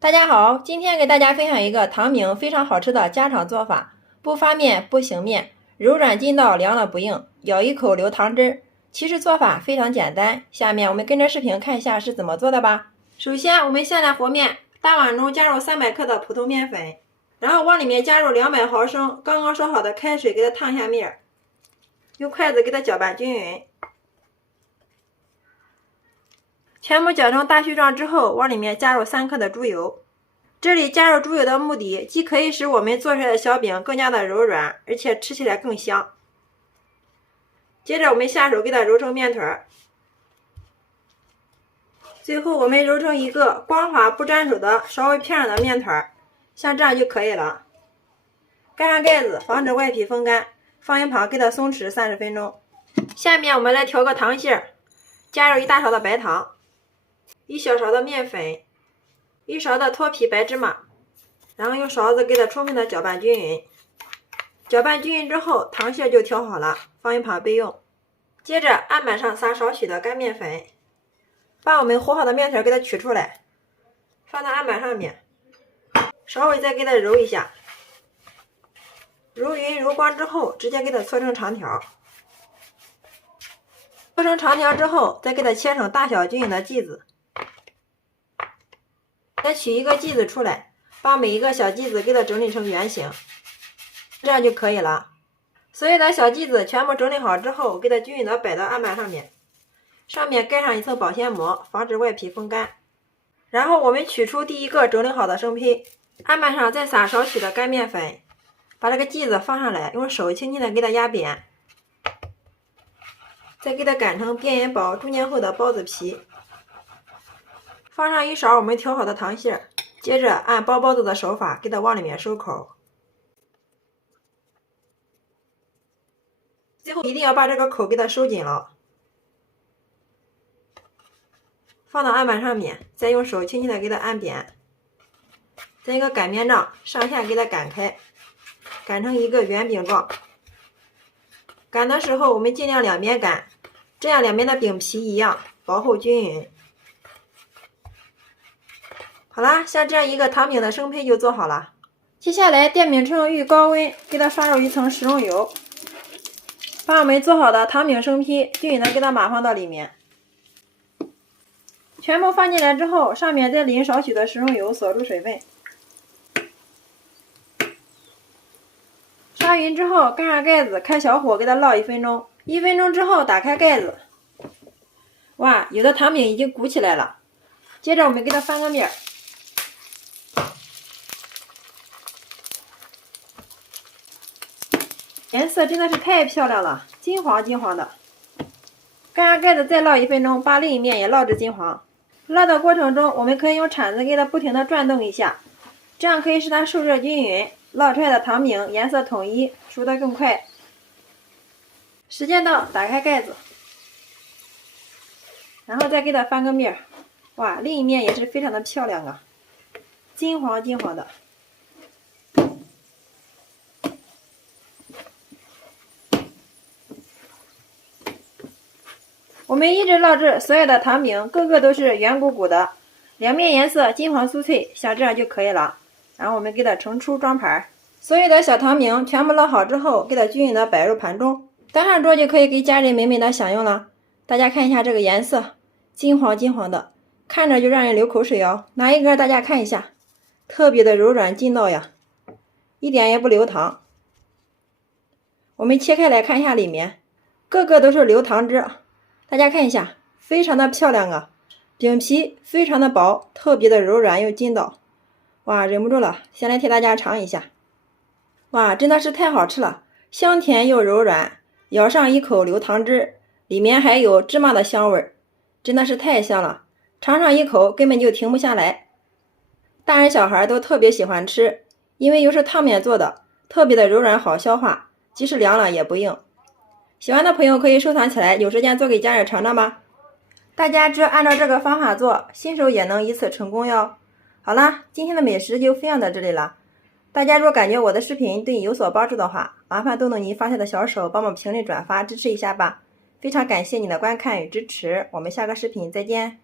大家好，今天给大家分享一个糖饼非常好吃的家常做法，不发面不醒面，柔软筋道，凉了不硬，咬一口流糖汁。其实做法非常简单，下面我们跟着视频看一下是怎么做的吧。首先我们先来和面，大碗中加入300克的普通面粉，然后往里面加入200毫升刚刚烧好的开水，给它烫下面，用筷子给它搅拌均匀。全部搅成大絮状之后，往里面加入3克的猪油。这里加入猪油的目的，既可以使我们做出来的小饼更加的柔软，而且吃起来更香。接着我们下手给它揉成面团，最后我们揉成一个光滑不粘手的稍微偏软的面团，像这样就可以了。盖上盖子，防止外皮风干，放一旁给它松弛30分钟。下面我们来调个糖馅，加入1大勺的白糖。1小勺的面粉，1勺的脱皮白芝麻，然后用勺子给它充分的搅拌均匀。搅拌均匀之后，糖馅就调好了，放一旁备用。接着案板上撒少许的干面粉，把我们和好的面团给它取出来，放到案板上面，稍微再给它揉一下，揉匀揉光之后，直接给它搓成长条。搓成长条之后，再给它切成大小均匀的剂子。再取一个剂子出来，把每一个小剂子给它整理成圆形，这样就可以了。所有的小剂子全部整理好之后，给它均匀的摆到案板上面，上面盖上一层保鲜膜，防止外皮风干。然后我们取出第一个整理好的生胚，案板上再撒少许的干面粉，把这个剂子放上来，用手轻轻的给它压扁，再给它擀成边沿薄、中间厚的包子皮。放上1勺我们调好的糖馅，接着按包包子的手法给它往里面收口。最后一定要把这个口给它收紧了。放到案板上面，再用手轻轻的给它按扁，再一个擀面杖上下给它擀开，擀成一个圆饼状。擀的时候我们尽量两边擀，这样两边的饼皮一样，薄厚均匀。好啦，像这样一个糖饼的生胚就做好了。接下来电饼铛遇高温，给它刷入一层食用油，把我们做好的糖饼生坯均匀的给它码放到里面。全部放进来之后，上面再淋少许的食用油锁住水分。刷匀之后，盖上盖子，开小火给它烙1分钟。1分钟之后打开盖子，哇，有的糖饼已经鼓起来了。接着我们给它翻个面。颜色真的是太漂亮了，金黄金黄的。盖上盖子再烙1分钟，把另一面也烙至金黄。烙的过程中，我们可以用铲子给它不停的转动一下，这样可以使它受热均匀，烙出来的糖饼颜色统一，熟得更快。时间到，打开盖子，然后再给它翻个面。哇，另一面也是非常的漂亮啊，金黄金黄的。我们一直烙制所有的糖饼，个个都是圆鼓鼓的，两面颜色金黄酥脆，像这样就可以了。然后我们给它盛出装盘。所有的小糖饼全部烙好之后，给它均匀的摆入盘中，端上桌就可以给家人美美的享用了。大家看一下这个颜色，金黄金黄的，看着就让人流口水哦。拿一根大家看一下，特别的柔软筋道呀，一点也不流糖。我们切开来看一下里面，个个都是流糖汁。大家看一下，非常的漂亮啊，饼皮非常的薄，特别的柔软又筋道。哇，忍不住了，先来替大家尝一下。哇，真的是太好吃了，香甜又柔软，咬上一口流糖汁，里面还有芝麻的香味，真的是太香了，尝上一口根本就停不下来。大人小孩都特别喜欢吃，因为又是烫面做的，特别的柔软好消化，即使凉了也不硬。喜欢的朋友可以收藏起来，有时间做给家人尝尝吧。大家只要按照这个方法做，新手也能一次成功哟。好啦，今天的美食就分享到这里了。大家如果感觉我的视频对你有所帮助的话，麻烦动动您发财的小手，帮忙评论转发支持一下吧。非常感谢你的观看与支持，我们下个视频再见。